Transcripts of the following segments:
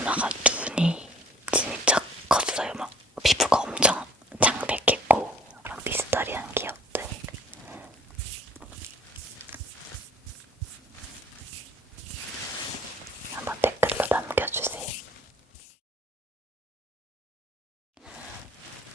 아줌마가 눈이 진짜 컸어요. 막 피부가 엄청 창백했고 그런 미스터리한 기억들. 한번 댓글로 남겨주세요.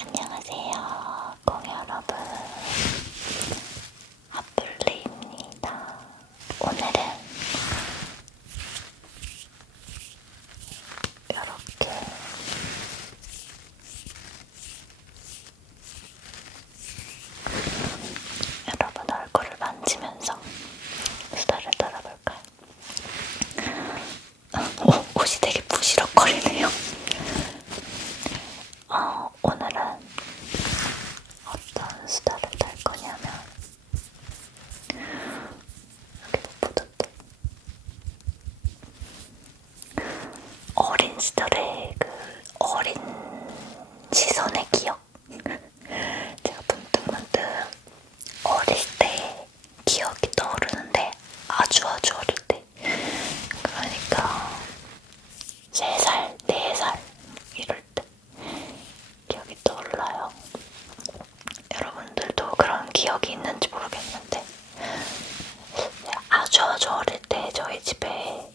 안녕하세요, 꽁 여러분. 핫블리입니다. 오늘은 이렇게 여러분 얼굴을 만지면서 수다를 떨어볼까요? 옷이 되게 부시럭거리네요. 오늘은 어떤 수다를 떨 거냐면, 여기도 묻었다. 어린 시절의 그 어린 시선의 기억. 제가 문득문득 어릴 때 기억이 떠오르는데, 아주 어릴 때. 그러니까 3살, 4살 이럴 때 기억이 떠올라요. 여러분들도 그런 기억이 있는지 모르겠는데, 아주 어릴 때 저희 집에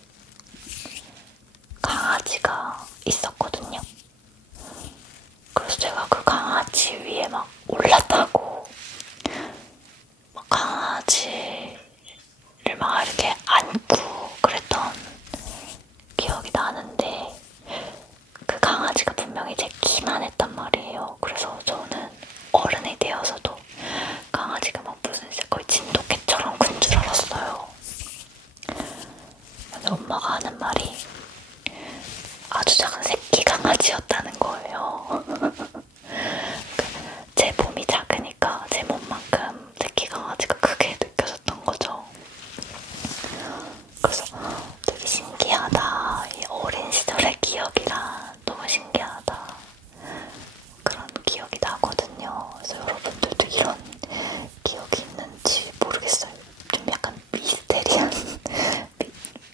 강아지가 있었거든요. 그래서 제가 그 강아지 위에 막 올라타고 막 강아지를 막 이렇게 안고 그랬던 기억이 나는데, 그 강아지가 분명히 제 키만 했단 말이에요. 그래서 저는 어른이 되어서도 강아지가 막 무슨 거의 진돗개처럼 큰 줄 알았어요. 근데 엄마가 하는 말이 아주 작은 새끼 강아지였다는 거예요. 제 몸이 작으니까 제 몸만큼 새끼 강아지가 크게 느껴졌던 거죠. 그래서 되게 신기하다. 이 어린 시절의 기억이라 너무 신기하다. 그런 기억이 나거든요. 그래서 여러분들도 이런 기억이 있는지 모르겠어요. 좀 약간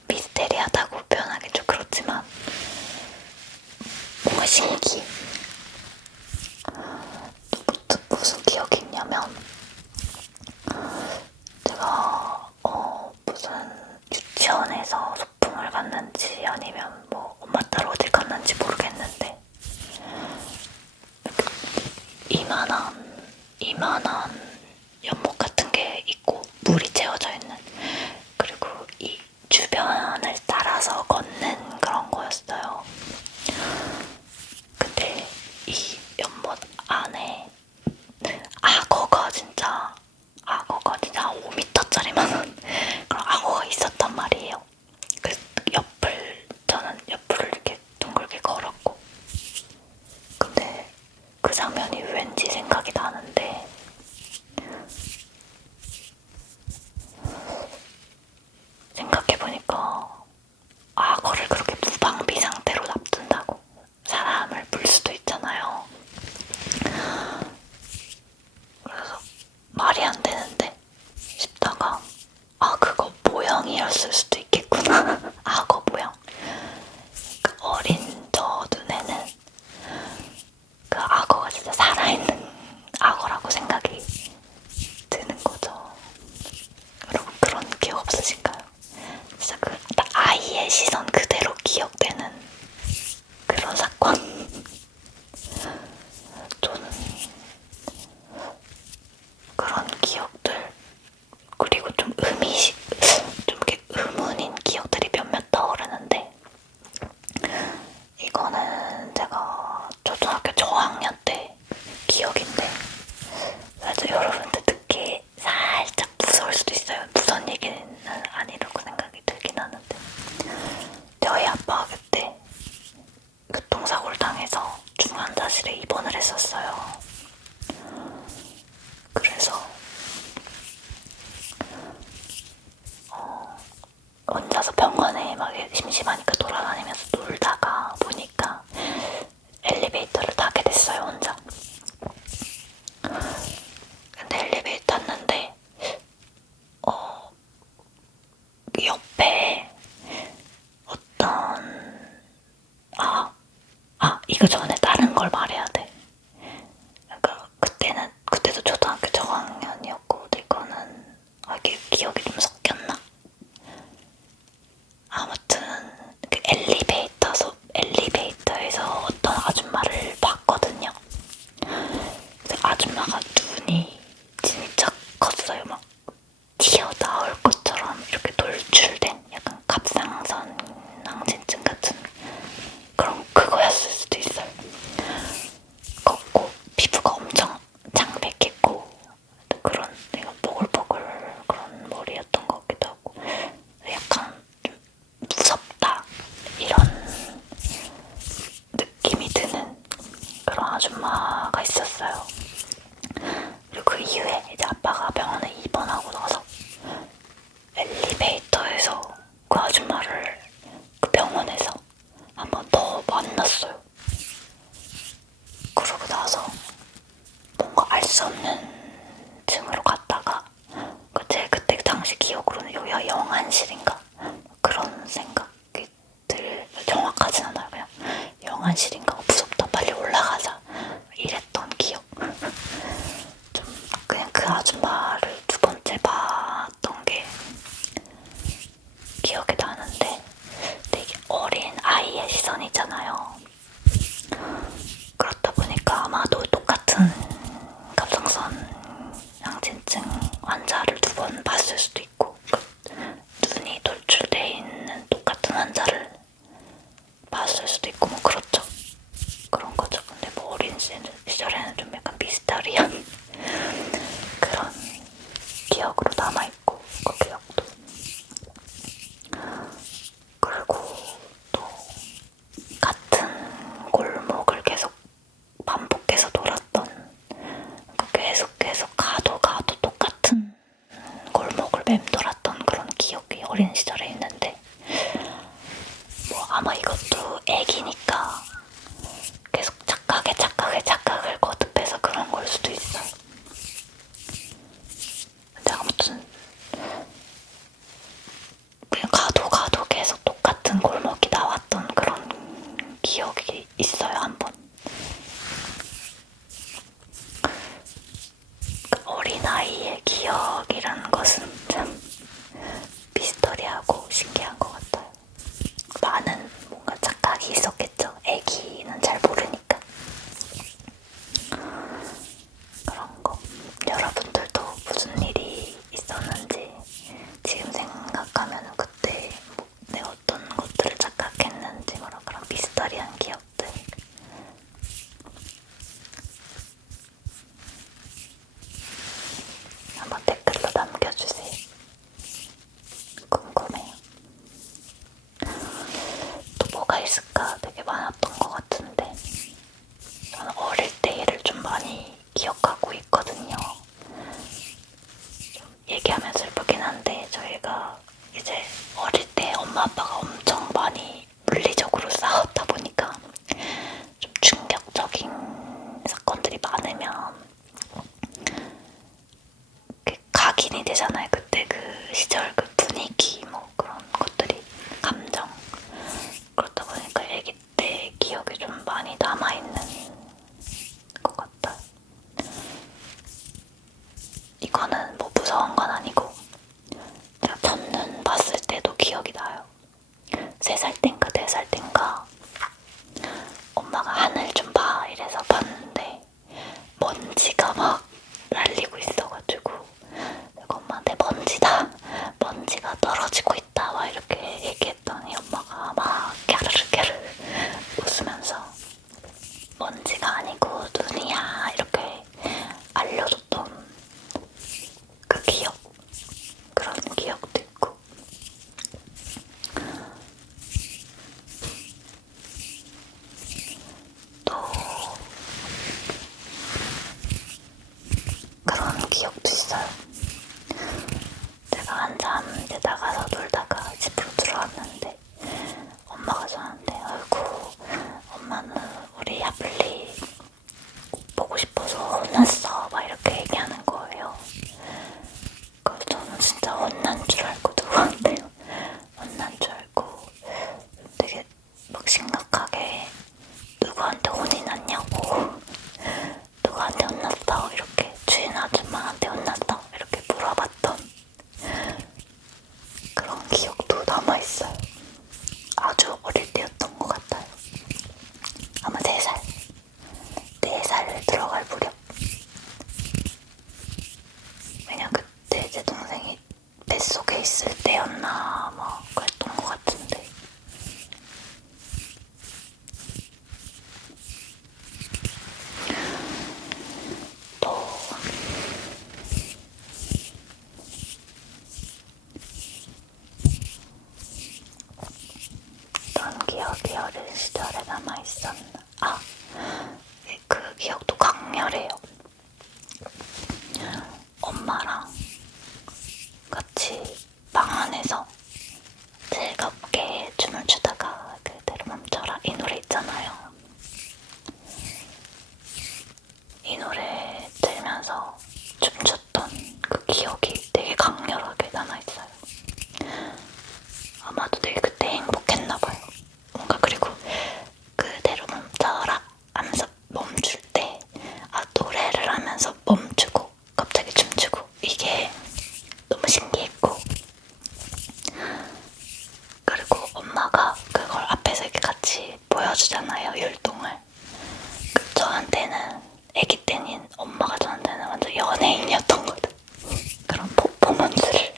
미스테리하다고 표현하기 좀 그렇지만 뭔가 신기해. 무슨 기억이 있냐면, 제가 무슨 유치원에서 소풍을 갔는지 아니면 뭐 엄마 따라 어딜 갔는지 모르겠는데, 이만한 연못 같은 게 있고 물이 채워져 있는, 그리고 이 주변을 따라서 걷는 그런 거였어요. 근데 이 연못 안에 악어가 진짜 한 5m짜리만한 그런 악어가 있었단 말이에요. 그래서 저는 옆을 이렇게 둥글게 걸었고, 근데 그 장면이 왠지 생각이 나는데, 생각해보니까 악어를 그렇게 무방비 상태로 놔둔다고 사람을 물 수도 있잖아요. 그래서 말이 안 되는데 싶다가, 그거 모형이었을 수도 있겠구나. 악어 모형. 그 어린 저 눈에는 그 악어가 진짜 살아있는 악어라고 생각이 드는 거죠. 여러분 그런 기억 없으신가요? 진짜 그 아이의 시선 그대로 기억되는 그런 사건. 저는 그런 기억들, 그리고 좀 이렇게 의문인 기억들이 몇몇 떠오르는데, 이거는 제가 초등학교 저학년 때 기억인데, 그래서 여러분들 듣기 살짝 무서울 수도 있어요. 무서운 얘기는 아니라고 생각이 들긴 하는데, 이거 전에 다른 걸 말해야 돼. 그러니까 그때도 초등학교 저학년이었고, 근데 이거는 이게 기억이 좀 섞였나? 아무튼 그 엘리베이터에서 어떤 아줌마를 봤거든요. 근데 아줌마가 눈이 진짜 컸어요. 막 튀어나올 것처럼 이렇게 돌출된 약간 갑상선 항진증 같은 그런 그거였을 수도 있어요. 걷고 피부가 엄청 창백했고 그런 내가 보글보글 그런 머리였던 것 같기도 하고 약간 좀 무섭다 이런 느낌이 드는 그런 아줌마가 있었어요. 그리고 그 이후에 이제 아빠가 병원에 입원하고 나서 엘리베이터에서 그 아줌마를 그 병원에서 한 번 더 만났어요. 그러고 나서 뭔가 알 수 없는 층으로 갔다가 제 그때 당시 기억으로는 여기가 영안실인가 그런 생각이 정확하진 않아요. 그냥 영안실인가 무섭다 빨리 올라가자 이랬던 기억. 좀 그냥 그 아줌마를 두 번째 봤던 게 기억이 나는데 되게 어린 아이의 시선이잖아요. 그렇다 보니까 아마도 똑같은 갑상선 항진증 환자를 두 번 봤을 수도 있고 눈이 돌출돼 있는 똑같은 환자를 봤을 수도 있고 뭐 그렇죠. 그런 거죠. 근데 뭐 어린 시절에는 좀 약간 미스터리한 그런 기억으로 남아있고 그 기억도. 그리고 또 같은 골목을 계속 반복해서 돌았던 계속 가도 똑같은 골목을 맴돌았던 그런 기억이 어린 시절에 있는데 뭐 아마 이것도 애기니까 계속 착각을 거듭해서 그런 걸 수도 있어요. 근데 아무튼 그냥 가도 계속 똑같은 골목이 나왔던 그런 기억이 있어요. 한 번. 그 어린아이의 기억이라는 것은 참 미스터리하고 신기한 것 같아요. 많은 뭔가 착각이 있었겠죠. 애기는 잘 모르니까. 그런 거. 여러분들도 무슨 일이 있었는지 지금 생각하면 그때 내가 어떤 것들을 착각했는지 그런 미스터리한 기억들 한번 댓글로 남겨주세요. 궁금해요. 또 뭐가 있을까 되게 많았던 것 같은데 저는 어릴 때 일을 좀 많이 기억하고 있거든요. 좀 얘기하면 슬프긴 한데 저희가 이제 어릴 때 엄마 아빠가 엄청 많이 물리적으로 싸웠다 보니까 좀 충격적인 사건들이 많으면 각인이 되잖아요. 그때 그 시절 그 분위기 뭐 그런 것들이 감정 그렇다 보니까 아기 때 기억이 좀 많이 남아있는 것 같아요. 이거는 뭐 무서운 건 아니고 제가 첫눈 봤을 때도 기억이 나요. 기억이 어린 시절에 남아있었나? 아, 그 기억도 강렬해요. 엄마랑 같이 방 안에서 즐겁게 춤을 추다가 그대로 멈춰라 이 노래 있잖아요. 이 노래 들으면서 춤췄던 그 기억이 되게 강렬하게 남아있어요. 아마도 되게 그때 행복했나봐요. 뭔가 그리고 그대로 멈춰라 하면서 멈출 때 노래를 하면서 멈추고 갑자기 춤추고 이게 너무 신기했고, 그리고 엄마가 그걸 앞에서 이렇게 같이 보여주잖아요, 율동을. 저한테는 아기 때는 엄마가 저한테는 완전 연예인이었던 거죠. 그런 퍼포먼스를,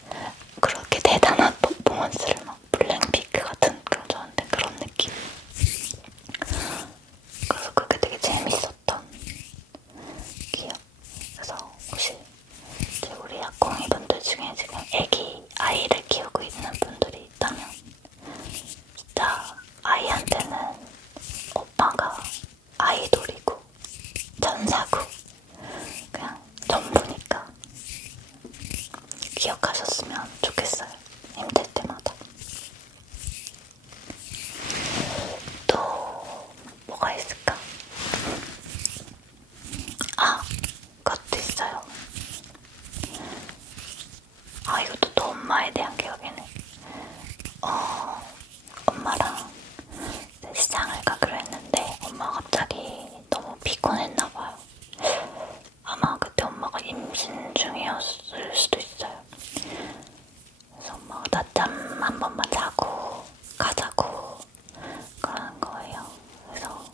그렇게 대단한 퍼포먼스를 막 블랙핑크 같은 그런, 저한테 그런 느낌. 그래서 그게 되게 재밌었던 기억. 그래서 혹시 우리 약공이 분들 중에 지금 아이를 키우고 있는 분들이 있다면 진짜 아이한테는 오빠가 아이돌이고 천사고 그냥 전부니까 기억하셨으면 좋겠어요. 힘들 때마다. 또 뭐가 있을까? 그것도 있어요. 이것도 또 엄마에 대한 기억이네. 엄마랑 시장을 가기로 했는데 엄마가 갑자기 너무 피곤했나봐요. 아마 그때 엄마가 임신 중이었을 수도 있어요. 그래서 엄마가 낮잠 한 번만 자고 가자고 그러는 거예요. 그래서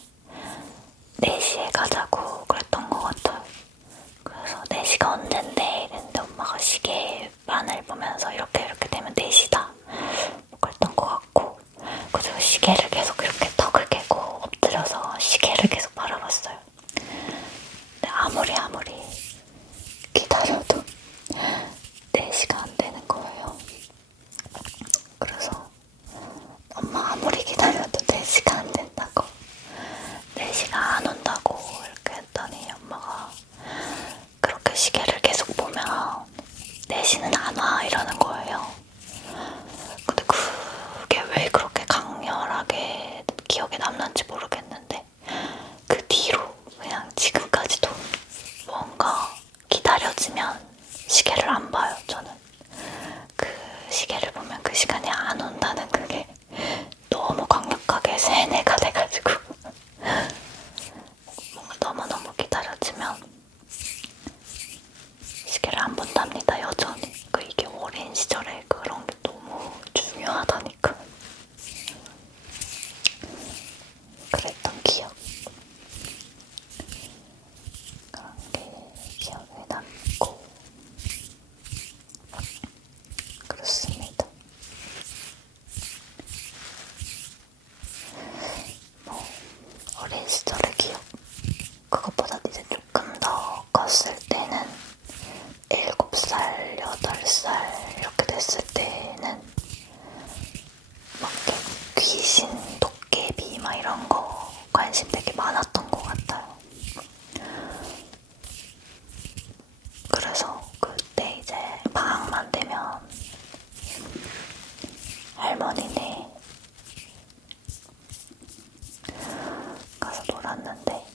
4시에 가자고 그랬던 것 같아요. 그래서 4시가 언젠데 이랬는데 엄마가 시계만을 보면서 이렇게 되면 4시다 그랬던 것 같고, 그래서 시계를 계속 이렇게 턱을 깨고 엎드려서 시계를 계속 바라봤어요. 근데 아무리 기다려도 4시가 안 되는 거예요. 그래서 엄마 아무리 기다려도 4시가 안 된다고, 4시가 안 온다고 이렇게 했더니 엄마가 그렇게 시계를 계속 보면 4시는 안 와 이러는 거예요. 근데 그게 왜 그렇게 강렬하게 기억에 남는지 모르겠는데 그 뒤로 그냥 지금까지도 뭔가 기다려지면 시계를 안 봐요. 저는 그 시계를 보면 그 시간이 안 온다는 그게 너무 강력하게 세뇌가 돼가지고 뭔가 너무너무 기다려지면 시계를 안 본답니다, 여전히. 이게 어린 시절에 그런 게 너무 중요하다니까. 그랬던 기억. 그런 게 기억에 남고 그렇습니다. 어린 시절의 기억. 그것보다 이제 조금 더 컸을 때는 7살, 8살 이렇게 됐을 때는 막 이렇게 귀신, 도깨비 막 이런 거 관심 되게 많았던 것 같아요. 그래서 그때 이제 방학만 되면 할머니네 가서 놀았는데,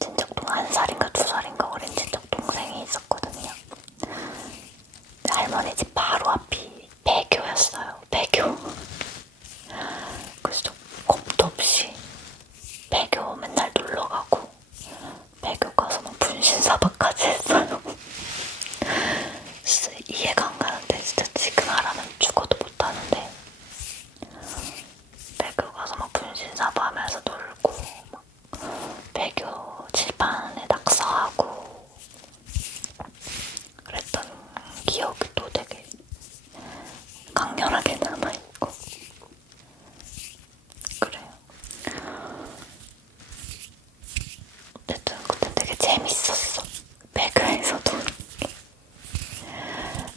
친척동 1살인가 2살인가 어린 친척 동생이 있었거든요. 할머니 집 바로 앞이 배교였어요. 배교. 그래서 겁도 없이 배교 맨날 놀러가고 배교 가서 막 분신사바까지 했어요. 진짜 이해가 안 가는데, 진짜 지금 하라면 죽어도 못하는데 배교 가서 막 분신사바 하면서 놀고 막 배교 칠판에 낙서하고 그랬던 기억이 또 되게 강렬하게 남아있고 그래요. 어쨌든 그때 되게 재밌었어. 배그에서도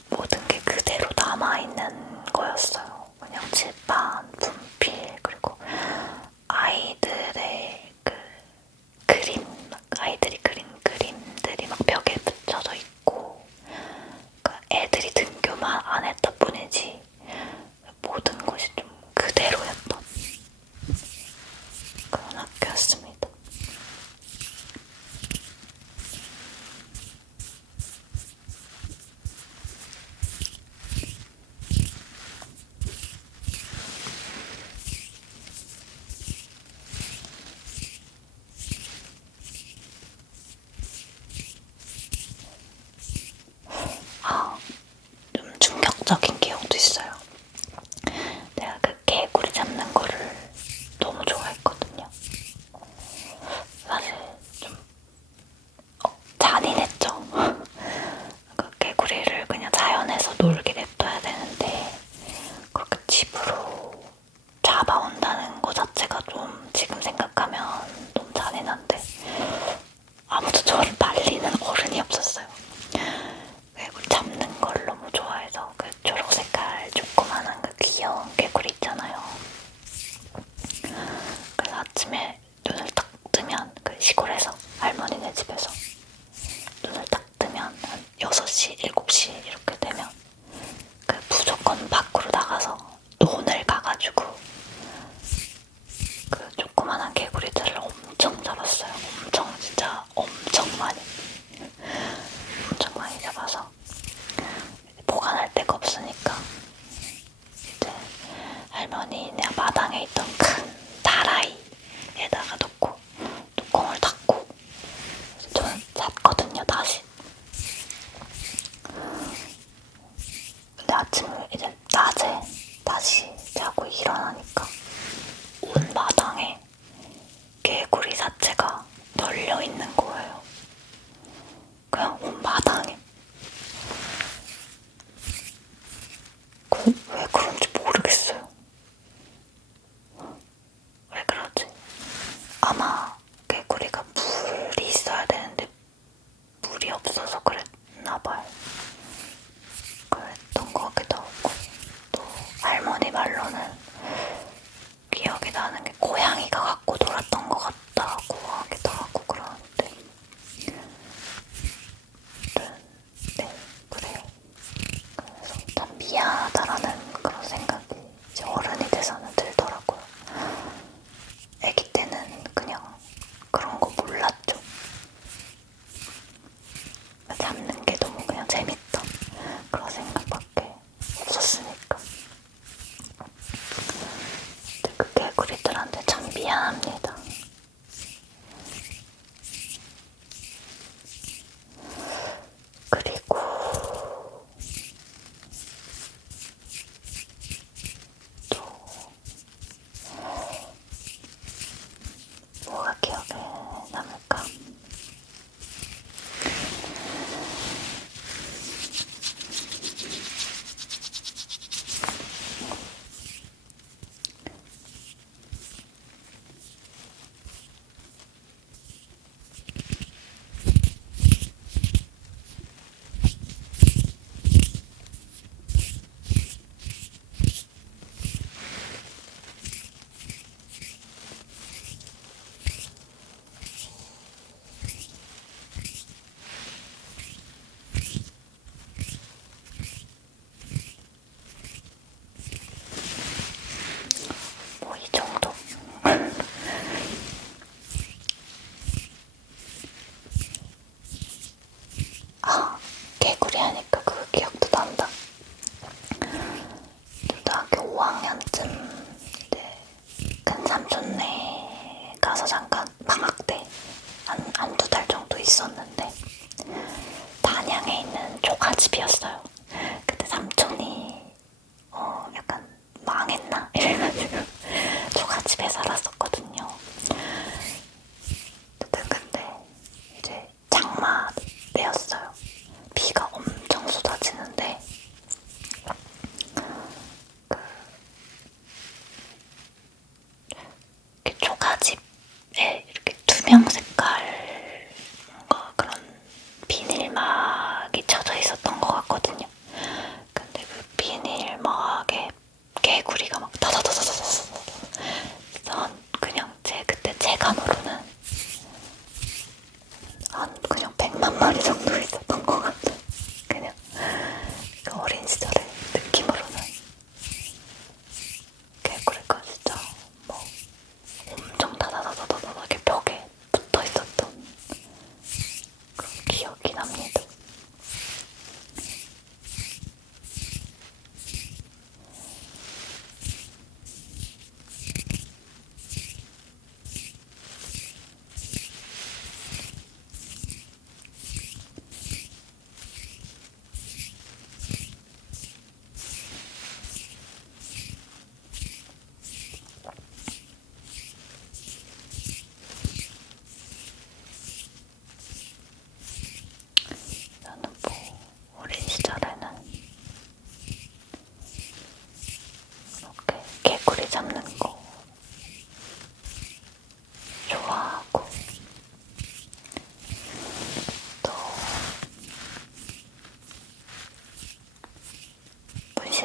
모든 게 그대로 남아있는 거였어요. 그냥 칠판, 분필, 그리고 거 자체가 좀 지금 생각하면 너무 잔인한데 아무도 저를 말리는 어른이 없었어요. 그리고 잡는 걸 너무 좋아해서 그 초록색깔 조그만한 그 귀여운 개구리 있잖아요. 그래서 아침에 눈을 딱 뜨면 그 시골에서 할머니네 집에서 눈을 딱 뜨면 한 6시, 7시 이렇게 되면 그 무조건 밖으로 나가서 논을 가가지고 그 조그만한 개구리들을 엄청 잡았어요. 엄청 진짜 엄청 많이 잡아서 보관할 데가 없으니까 이제 할머니네 마당에 있던 큰 다라이에다가 넣고 뚜껑을 닫고 저는 잤거든요. 다시. 근데 아침에 이제 낮에 다시 자고 일어나니까 온 마당에 개구리 사체가 널려 있는 거예요. 그냥 온 마당에. 왜 그런지 모르겠어요. 왜 그러지?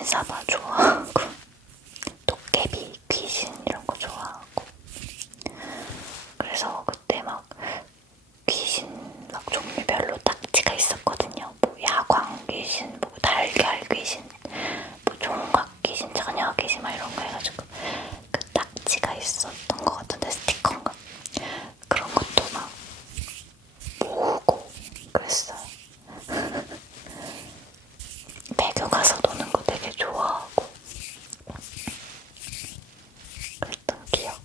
사바 좋아하고 도깨비, 귀신 이런 거 좋아하고 그래서 그때 막 귀신 막 종류별로 딱지가 있었거든요. 뭐 야광 귀신, 뭐 달걀 귀신, 뭐 종각 귀신, 처녀 귀신 막 이런 거 해가지고 그 딱지가 있었던 것 같은데 스티커인가? 그런 것도 막 모으고 그랬어요. 배교 가서 노는 거 되게 좋아하고 그랬던 기억.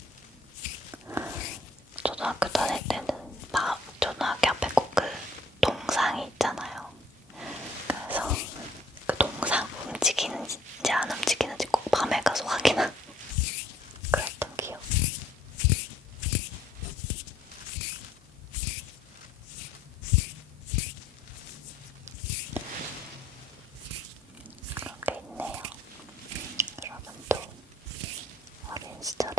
초등학교 다닐 때는 초등학교 앞에 꼭 그 동상이 있잖아요. 그래서 그 동상 움직이는지 안 움직이는지 꼭 밤에 가서 확인한 그랬던 기억. 그런 게 있네요. 여러분도 어린 시절에